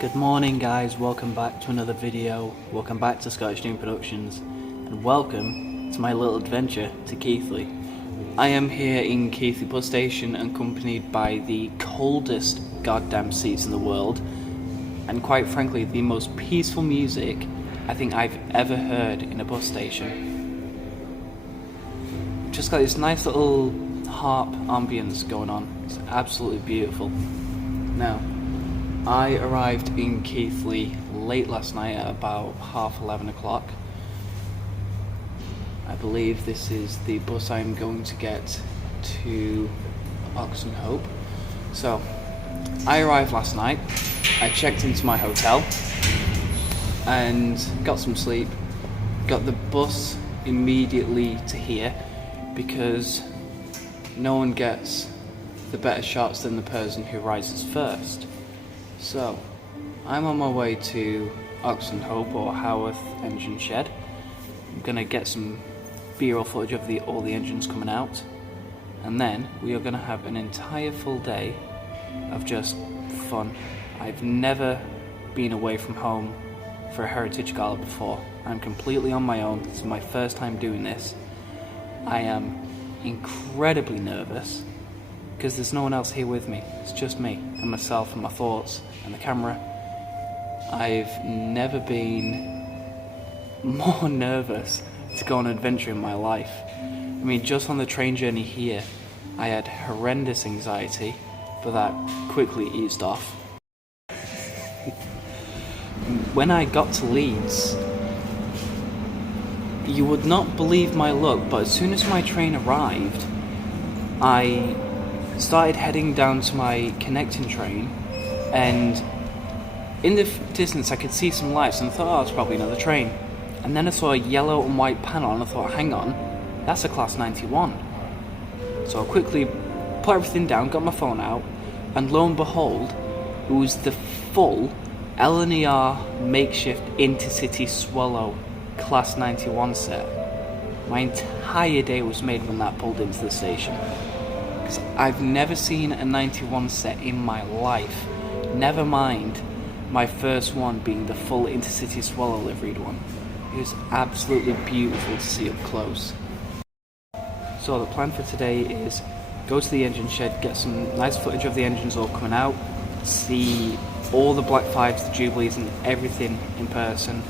Good morning guys, welcome back to another video, welcome back to Scottish Dream Productions, and welcome to my little adventure to Keighley. I am here in Keighley bus station accompanied by the coldest goddamn seats in the world, and quite frankly the most peaceful music I think I've ever heard in a bus station. Just got this nice little harp ambience going on, it's absolutely beautiful. Now, I arrived in Keighley late last night at about 11:30 o'clock. I believe this is the bus I'm going to get to Oxenhope. So, I arrived last night, I checked into my hotel and got some sleep, got the bus immediately to here because no one gets the better shots than the person who rises first. So, I'm on my way to Oxenhope or Haworth engine shed. I'm gonna get some B-roll footage of all the engines coming out, and then we are gonna have an entire full day of just fun. I've never been away from home for a heritage gala before. I'm completely on my own. This is my first time doing this. I am incredibly nervous because there's no one else here with me. It's just me and myself and my thoughts and the camera. I've never been more nervous to go on an adventure in my life. I mean, just on the train journey here, I had horrendous anxiety, but that quickly eased off. When I got to Leeds, you would not believe my luck, but as soon as my train arrived, I started heading down to my connecting train, and in the distance I could see some lights and I thought, oh, it's probably another train. And then I saw a yellow and white panel and I thought, hang on, that's a class 91. So I quickly put everything down, got my phone out, and lo and behold, it was the full L&ER makeshift intercity Swallow class 91 set. My entire day was made when that pulled into the station. I've never seen a 91 set in my life, never mind my first one being the full Intercity Swallow liveried one. It was absolutely beautiful to see up close. So the plan for today is go to the engine shed, get some nice footage of the engines all coming out, see all the Black 5s, the Jubilees and everything in person,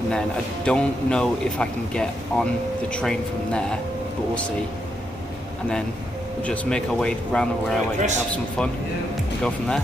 and then I don't know if I can get on the train from there, but we'll see. And then we'll just make our way around the railway, have some fun, and go from there.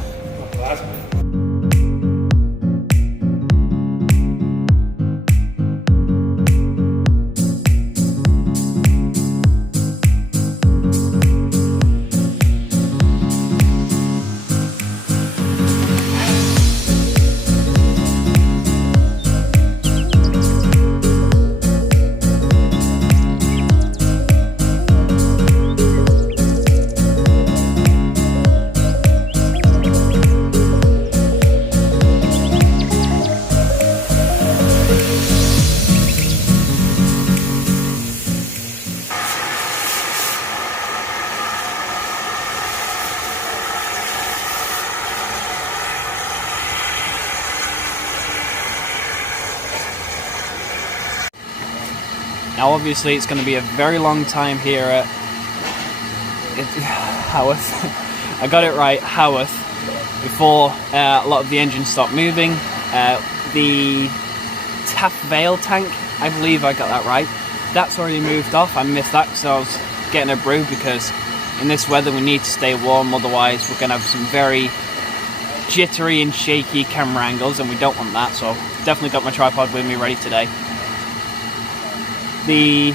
Now obviously it's going to be a very long time here at Haworth. I got it right, Haworth, before a lot of the engines stopped moving. The Taff Vale tank, I believe I got that right, that's already moved off. I missed that because I was getting a brew, because in this weather we need to stay warm, otherwise we're going to have some very jittery and shaky camera angles and we don't want that, so definitely got my tripod with me ready today. The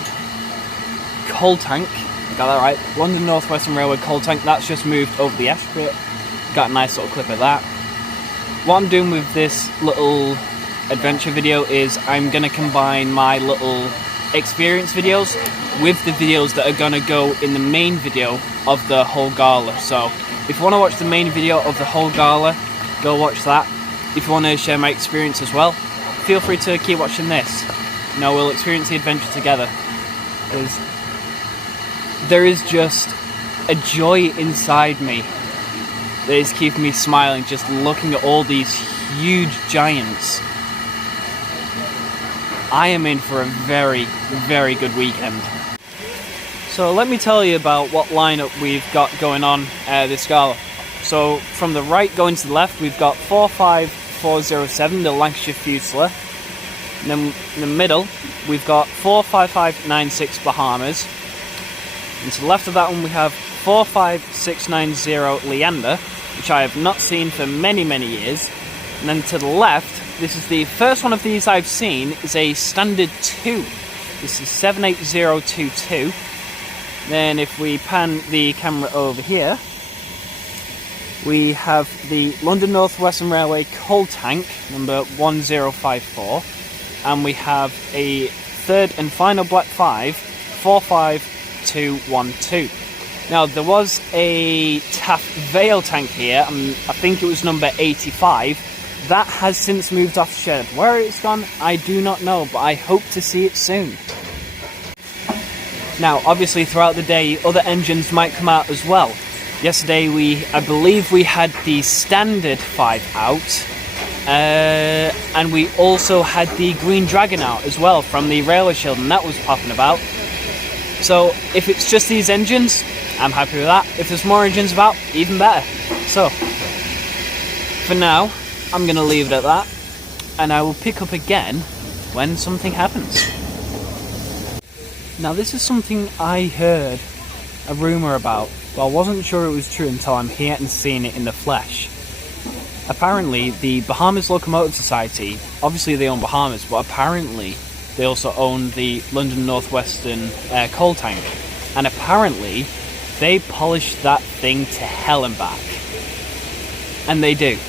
coal tank, I got that right, London North Western Railway coal tank, that's just moved over the ash pit. Got a nice little clip of that. What I'm doing with this little adventure video is I'm going to combine my little experience videos with the videos that are going to go in the main video of the whole gala. So if you want to watch the main video of the whole gala, go watch that. If you want to share my experience as well, feel free to keep watching this. Now we'll experience the adventure together. There is just a joy inside me that is keeping me smiling just looking at all these huge giants. I am in for a very, very good weekend. So let me tell you about what lineup we've got going on this gala. So from the right going to the left, we've got 45407, the Lancashire Fusilier. And then in the middle, we've got 45596 Bahamas. And to the left of that one, we have 45690 Leander, which I have not seen for many, many years. And then to the left, this is the first one of these I've seen, is a Standard 2. This is 78022. Then if we pan the camera over here, we have the London North Western Railway coal tank, number 1054. And we have a third and final Black 5, 45212. Now, there was a Taff Vale tank here, and I think it was number 85. That has since moved off shed. Where it's gone, I do not know, but I hope to see it soon. Now, obviously, throughout the day, other engines might come out as well. Yesterday, I believe we had the Standard 5 out, and we also had the Green Dragon out as well from the Railway Shield, and that was popping about. So, if it's just these engines, I'm happy with that. If there's more engines about, even better. So, for now, I'm going to leave it at that, and I will pick up again when something happens. Now, this is something I heard a rumour about, but I wasn't sure it was true until I'm here and seeing it in the flesh. Apparently, the Bahamas Locomotive Society, obviously they own Bahamas, but apparently they also own the London North Western coal tank. And apparently, they polish that thing to hell and back. And they do.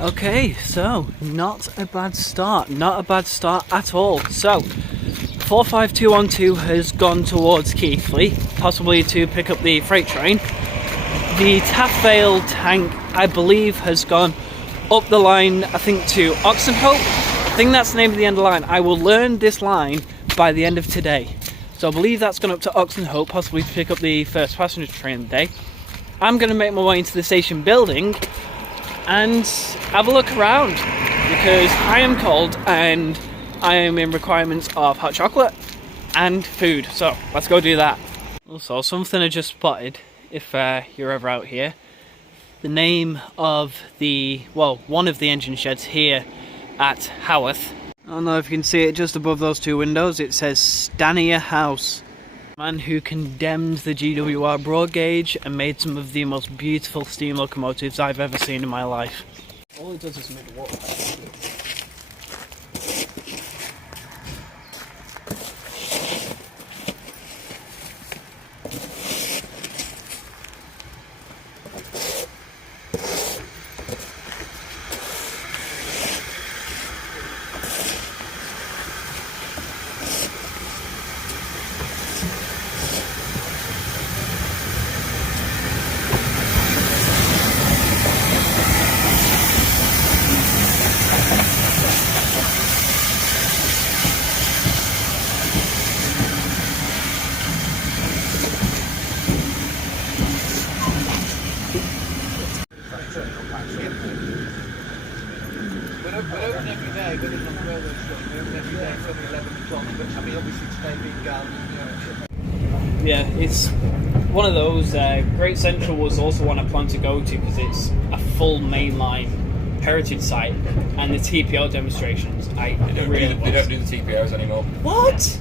Okay, so not a bad start. Not a bad start at all. So 45212 has gone towards Keighley, possibly to pick up the freight train. The Taff Vale tank, I believe, has gone up the line, I think, to Oxenhope. I think that's the name of the end of the line. I will learn this line by the end of today. So I believe that's gone up to Oxenhope, possibly to pick up the first passenger train of the day. I'm going to make my way into the station building and have a look around, because I am cold and I am in requirements of hot chocolate and food. So let's go do that. Also, something I just spotted, if you're ever out here. The name of one of the engine sheds here at Haworth. I don't know if you can see it just above those two windows. It says Stanier House. Man who condemned the GWR broad gauge and made some of the most beautiful steam locomotives I've ever seen in my life. All it does is make the water. Yeah, it's one of those. Great Central was also one I plan to go to because it's a full mainline heritage site, and the TPO demonstrations. They don't do the TPOs anymore. What?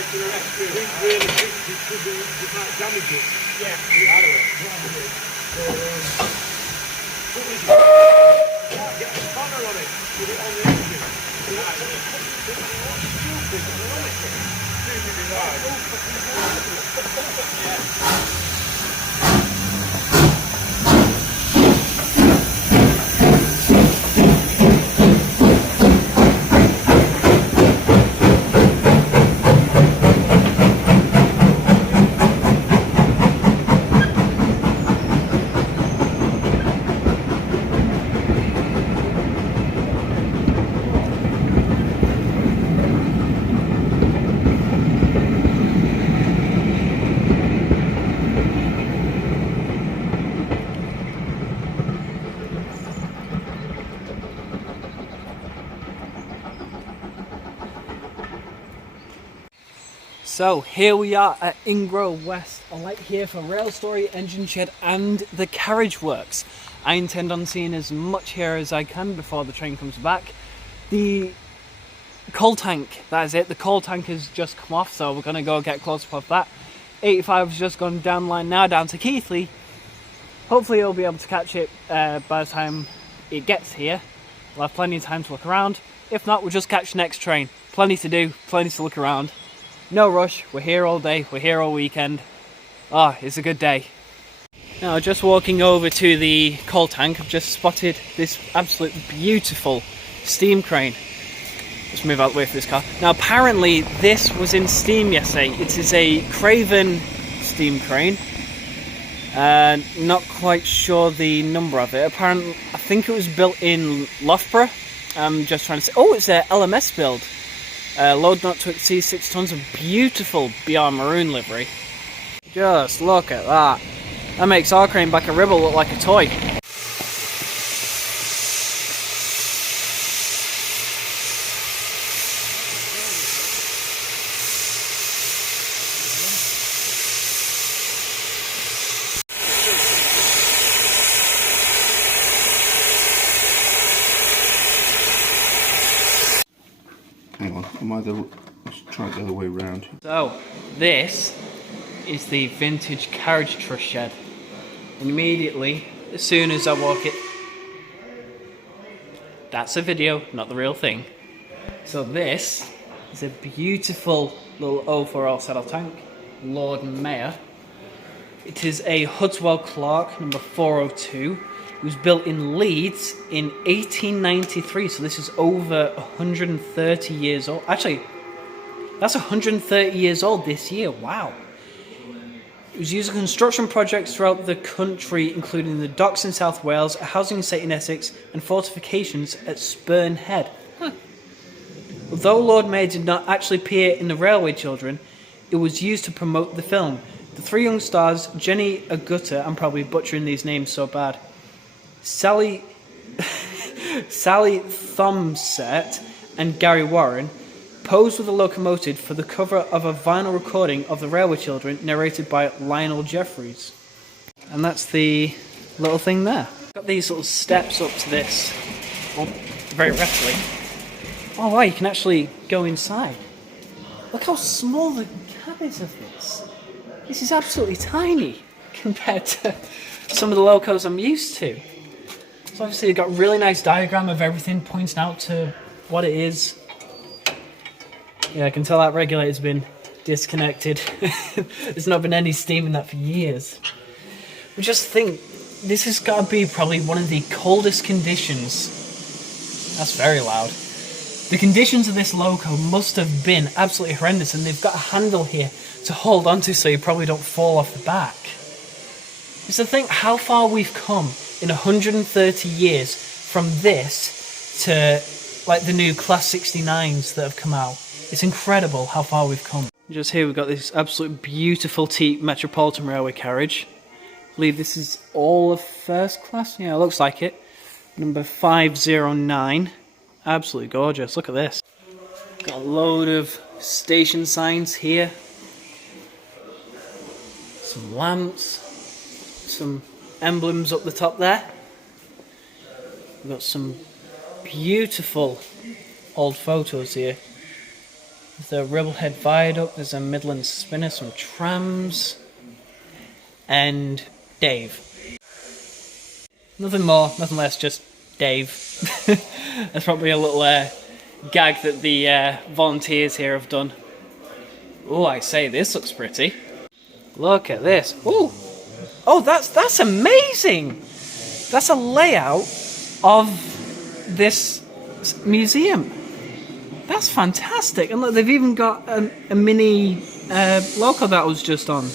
To the rescue. I think really it might damage it. Yeah. Get a spanner on it, put it on the engine. So here we are at Ingrove West. A light here for rail story, engine shed and the carriage works. I intend on seeing as much here as I can before the train comes back. The coal tank, that is it. The coal tank has just come off, so we're going to go get close up of that. 85 has just gone down line now, down to Keighley. Hopefully you'll be able to catch it by the time it gets here. We'll have plenty of time to look around. If not, we'll just catch the next train. Plenty to do, plenty to look around. No rush, we're here all day, we're here all weekend. Ah, it's a good day. Now, just walking over to the coal tank, I've just spotted this absolutely beautiful steam crane. Let's move out of the way for this car. Now, apparently this was in steam yesterday. It is a Craven steam crane. Not quite sure the number of it. Apparently, I think it was built in Loughborough. I'm just trying to say. Oh, it's a LMS build. Load not to exceed 6 tons of beautiful BR maroon livery. Just look at that. That makes our crane back at Ribble look like a toy. Hang on, let's try it the other way round. So, this is the vintage carriage truss shed. And immediately, as soon as I walk it... That's a video, not the real thing. So this is a beautiful little 040 saddle tank, Lord Mayor. It is a Hudswell Clark number 402. It was built in Leeds in 1893, so this is over 130 years old. Actually, that's 130 years old this year, wow. It was used in construction projects throughout the country, including the docks in South Wales, a housing estate in Essex, and fortifications at Spurn Head. Although Lord Mayor did not actually appear in The Railway Children, it was used to promote the film. The 3 young stars, Jenny Agutter, I'm probably butchering these names so bad, Sally Thomset and Gary Warren posed with a locomotive for the cover of a vinyl recording of The Railway Children narrated by Lionel Jeffries. And that's the little thing there. Got these little steps up to this. Oh, very rapidly. Oh wow, you can actually go inside. Look how small the cab is of this. This is absolutely tiny compared to some of the locos I'm used to. So obviously you've got a really nice diagram of everything pointing out to what it is. Yeah, I can tell that regulator's been disconnected. There's not been any steam in that for years. But just think, this has got to be probably one of the coldest conditions. That's very loud. The conditions of this loco must have been absolutely horrendous, and they've got a handle here to hold onto so you probably don't fall off the back. Just to think how far we've come in 130 years from this to like the new Class 69s that have come out. It's incredible how far we've come. Just here we've got this absolute beautiful teak Metropolitan Railway carriage. I believe this is all of first class. Yeah, it looks like it. Number 509. Absolutely gorgeous. Look at this. Got a load of station signs here. Some lamps. Some emblems up the top there. We've got some beautiful old photos here. There's the Ribblehead Viaduct, there's a Midland Spinner, some trams, and Dave. Nothing more, nothing less, just Dave. That's probably a little gag that the volunteers here have done. Oh, I say, this looks pretty. Look at this. Ooh. Oh, that's amazing! That's a layout of this museum. That's fantastic. And look, they've even got a mini loco that was just on.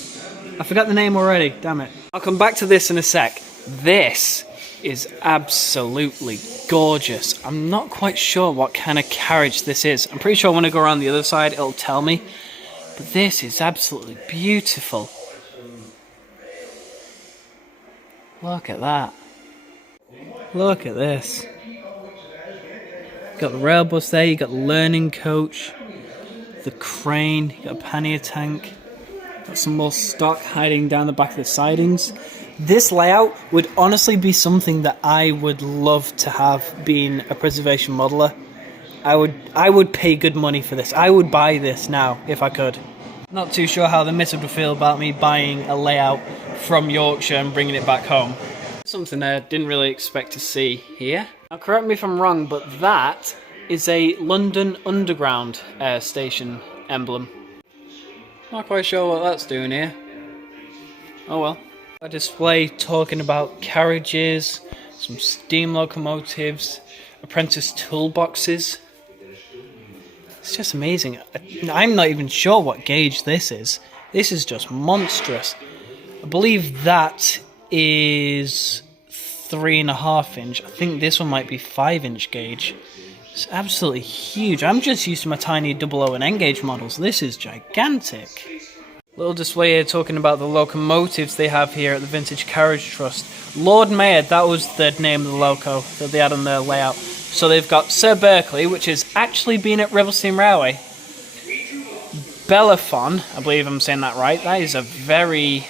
I forgot the name already, damn it. I'll come back to this in a sec. This is absolutely gorgeous. I'm not quite sure what kind of carriage this is. I'm pretty sure when I go around the other side, it'll tell me. But this is absolutely beautiful. Look at that. Look at this. Got the rail bus there, you got the learning coach. the crane, you got a pannier tank, got some more stock hiding down the back of the sidings. This layout would honestly be something that I would love to have being a preservation modeler. I would pay good money for this. I would buy this now if I could. Not too sure how the missus would feel about me buying a layout from Yorkshire and bringing it back home. Something I didn't really expect to see here. Now correct me if I'm wrong, but that is a London Underground station emblem. Not quite sure what that's doing here. Oh well. A display talking about carriages, some steam locomotives, apprentice toolboxes. It's just amazing. I'm not even sure what gauge this is. This is just monstrous. I believe that is 3.5 inch. I think this one might be 5-inch gauge. It's absolutely huge. I'm just used to my tiny 00 and N gauge models. This is gigantic. Little display here talking about the locomotives they have here at the Vintage Carriage Trust. Lord Mayor, that was the name of the loco that they had on their layout. So they've got Sir Berkeley, which has actually been at Ribble Steam Railway. Bellefonte, I believe I'm saying that right. That is a very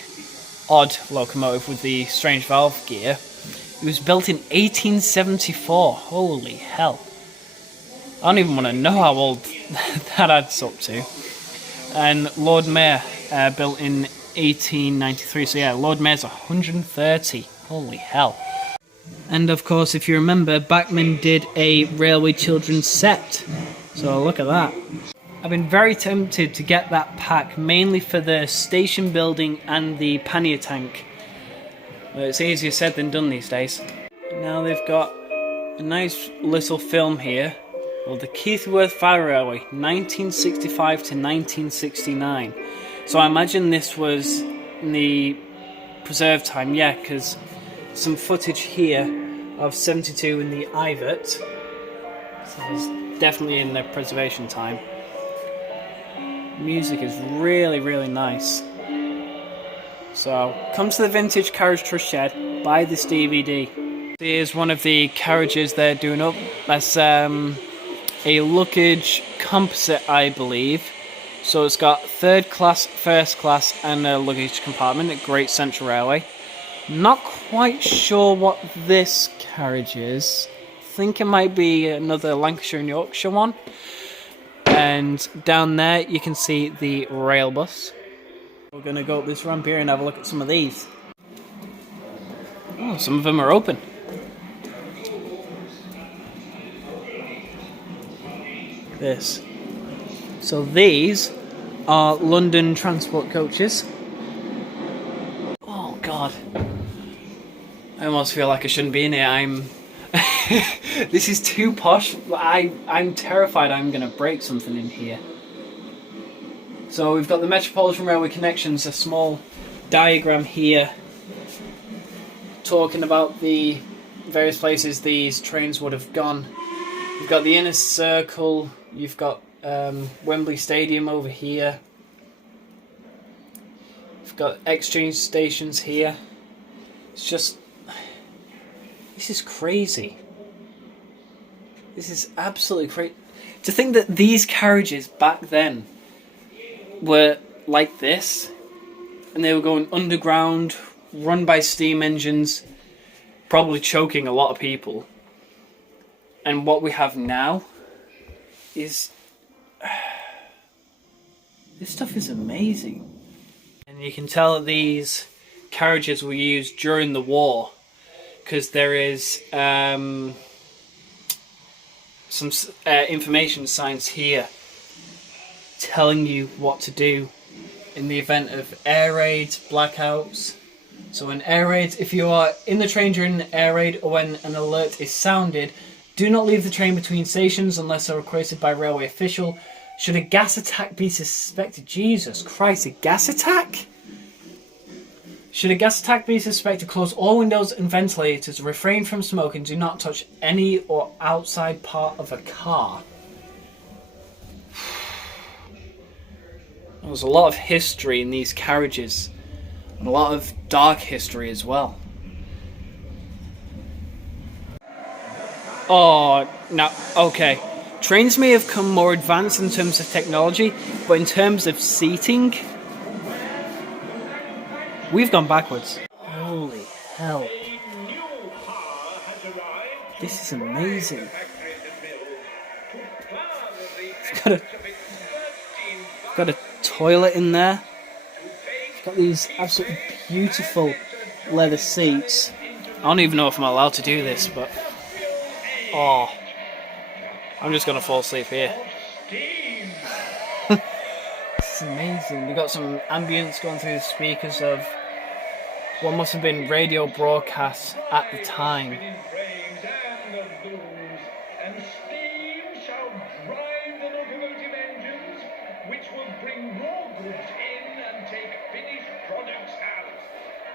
odd locomotive with the strange valve gear. It was built in 1874. Holy hell. I don't even want to know how old that adds up to. And Lord Mayor, built in 1893. So yeah, Lord Mayor's 130. Holy hell. And of course, if you remember, Bachmann did a Railway Children's set. So look at that. I've been very tempted to get that pack, mainly for the station building and the pannier tank. But it's easier said than done these days. Now they've got a nice little film here. Well, the Keighley Valley Railway, 1965 to 1969. So I imagine this was in the preserved time, yeah, because some footage here of 72 in the Ivert. So it's definitely in the preservation time. Music is really, really nice. So come to the Vintage Carriage Trust shed, buy this DVD. Here's one of the carriages they're doing up. That's a luggage composite, I believe. So it's got 3rd class, 1st class, and a luggage compartment at Great Central Railway. Not quite sure what this carriage is. I think it might be another Lancashire and Yorkshire one. And down there you can see the rail bus. We're going to go up this ramp here and have a look at some of these. Oh, some of them are open. This. So these are London transport coaches. Oh god. I almost feel like I shouldn't be in here. This is too posh. I'm terrified I'm going to break something in here. So we've got the Metropolitan Railway connections, a small diagram here talking about the various places these trains would have gone. You've got the inner circle, you've got Wembley Stadium over here. You've got exchange stations here. It's just... this is crazy. This is absolutely crazy. To think that these carriages back then were like this, and they were going underground, run by steam engines, probably choking a lot of people. And what we have now is... this stuff is amazing. And you can tell that these carriages were used during the war, because there is some information signs here telling you what to do in the event of air raids, blackouts. So an air raid, if you are in the train during an air raid or when an alert is sounded, do not leave the train between stations unless are requested by a railway official. Should a gas attack be suspected? Jesus Christ, a gas attack? Should a gas attack be suspected, close all windows and ventilators, refrain from smoking, do not touch any or outside part of a car. There's a lot of history in these carriages, and a lot of dark history as well. Oh, no, okay. Trains may have come more advanced in terms of technology, but in terms of seating, we've gone backwards. Holy hell. This is amazing. It's got a toilet in there. It's got these absolutely beautiful leather seats. I don't even know if I'm allowed to do this, but... Oh. I'm just going to fall asleep here. It's amazing. We've got some ambience going through the speakers of what must have been radio broadcasts at the time.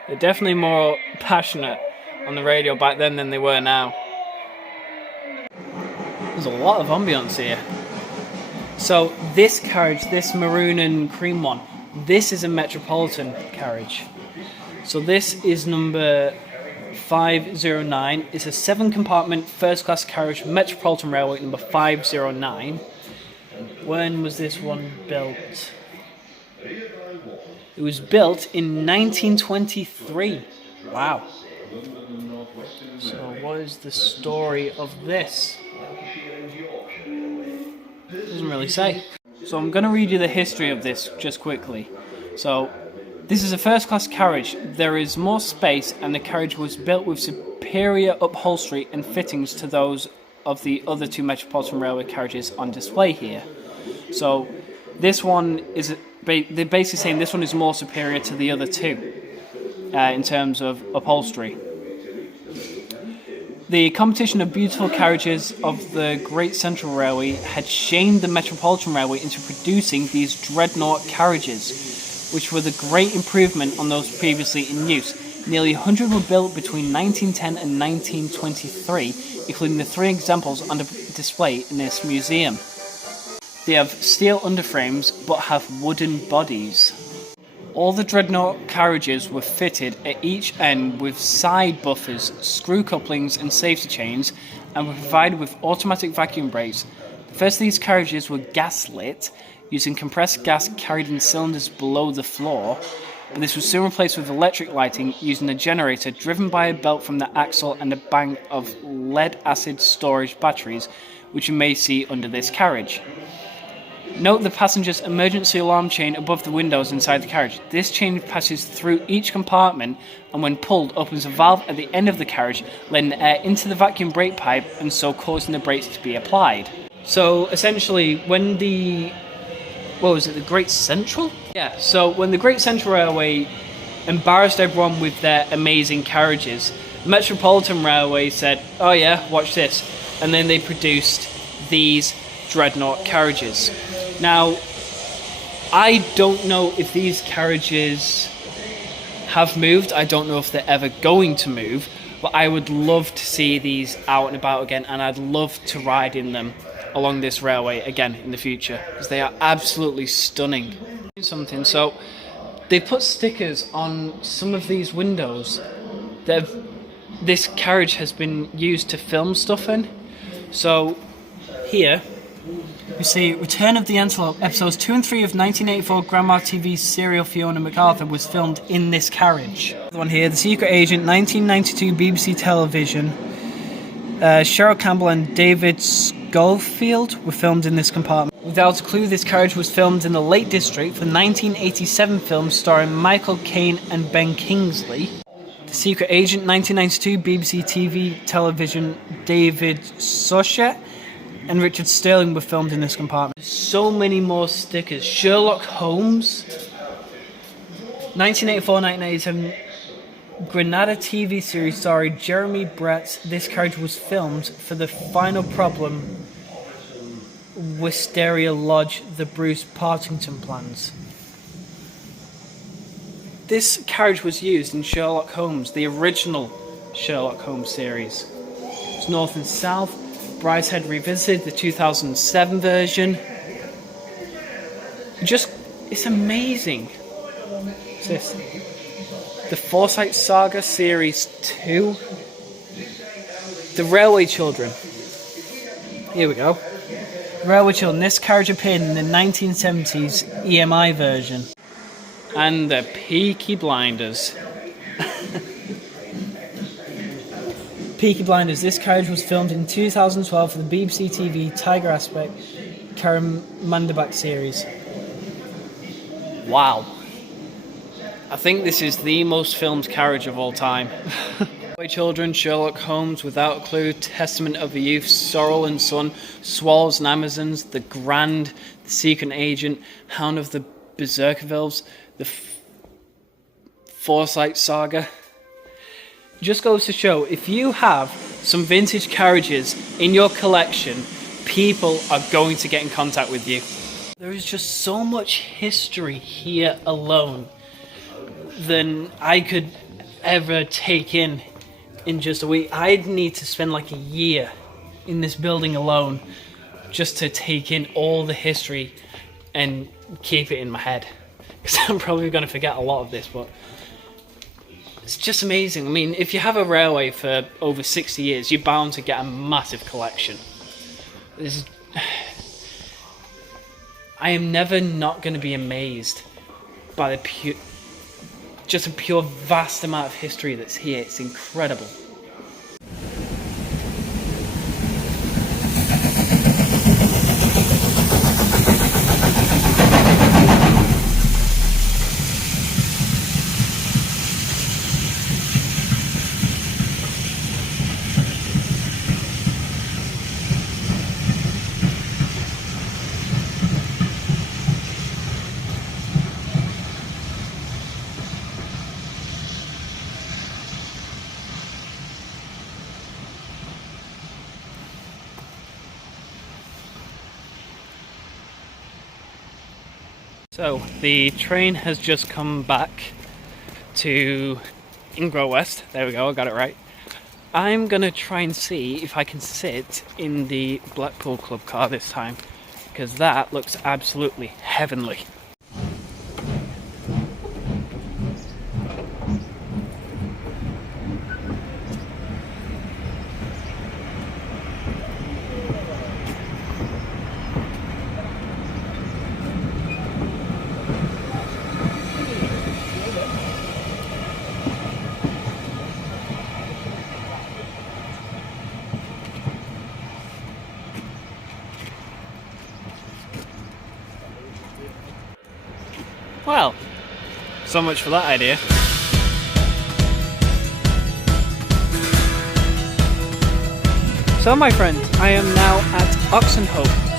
They're definitely more passionate on the radio back then than they were now. There's a lot of ambience here. So this carriage, this maroon and cream one, this is a Metropolitan carriage. So this is number 509. It's a 7-compartment first-class carriage, Metropolitan Railway number 509. When was this one built? It was built in 1923. Wow. So what is the story of this? Doesn't really say. So I'm going to read you the history of this just quickly. So this is a first-class carriage. There is more space, and the carriage was built with superior upholstery and fittings to those of the other 2 Metropolitan Railway carriages on display here. So this one is, they're basically saying this one is more superior to the other 2 in terms of upholstery. The competition of beautiful carriages of the Great Central Railway had shamed the Metropolitan Railway into producing these dreadnought carriages, which were the great improvement on those previously in use. Nearly 100 were built between 1910 and 1923, including the 3 examples on display in this museum. They have steel underframes but have wooden bodies. All the dreadnought carriages were fitted at each end with side buffers, screw couplings and safety chains, and were provided with automatic vacuum brakes. The first of these carriages were gas-lit, using compressed gas carried in cylinders below the floor, but this was soon replaced with electric lighting using a generator driven by a belt from the axle and a bank of lead-acid storage batteries, which you may see under this carriage. Note the passenger's emergency alarm chain above the windows inside the carriage. This chain passes through each compartment and when pulled opens a valve at the end of the carriage, letting air into the vacuum brake pipe and so causing the brakes to be applied. So essentially when the Great Central? Yeah, so when the Great Central Railway embarrassed everyone with their amazing carriages, Metropolitan Railway said, oh yeah, watch this. And then they produced these dreadnought carriages. Now, I don't know if these carriages have moved. I don't know if they're ever going to move, but I would love to see these out and about again, and I'd love to ride in them along this railway again in the future, because they are absolutely stunning. So they put stickers on some of these windows that this carriage has been used to film stuff in. So here you see Return of the Antelope, episodes 2 and 3 of 1984 Grandma TV serial Fiona MacArthur was filmed in this carriage. The one here, The Secret Agent, 1992 BBC television. Cheryl Campbell and David Schofield were filmed in this compartment. Without a clue, this carriage was filmed in the Lake District for 1987 film starring Michael Caine and Ben Kingsley. The Secret Agent, 1992 BBC TV television, David Suchet and Richard Sterling were filmed in this compartment. So many more stickers. Sherlock Holmes, 1984-1987 Granada TV series starring Jeremy Brett. This carriage was filmed for The Final Problem, Wisteria Lodge, the Bruce Partington plans. This carriage was used in Sherlock Holmes, the original Sherlock Holmes series. It's North and South. Brideshead Revisited, the 2007 version. It's amazing. What's this? The Forsyte Saga Series 2. The Railway Children. Here we go. Railway Children. This carriage appeared in the 1970s EMI version. And the Peaky Blinders. Peaky Blinders. This carriage was filmed in 2012 for the BBC TV Tiger Aspect Caramandabak series. Wow. I think this is the most filmed carriage of all time. Railway Children, Sherlock Holmes, Without a Clue, Testament of a Youth, Sorrel and Son, Swallows and Amazons, The Grand, The Secret Agent, Hound of the Berserkervilles, The Forsyte Saga. Just goes to show, if you have some vintage carriages in your collection, people are going to get in contact with you. There is just so much history here alone than I could ever take in just a week. I'd need to spend like a year in this building alone just to take in all the history and keep it in my head. Because I'm probably going to forget a lot of this, but it's just amazing. I mean, if you have a railway for over 60 years, you're bound to get a massive collection. I am never not going to be amazed by the pure vast amount of history that's here. It's incredible. So the train has just come back to Ingrove West. There we go, I got it right. I'm gonna try and see if I can sit in the Blackpool Club car this time, because that looks absolutely heavenly. Well, so much for that idea. So my friends, I am now at Oxenhope.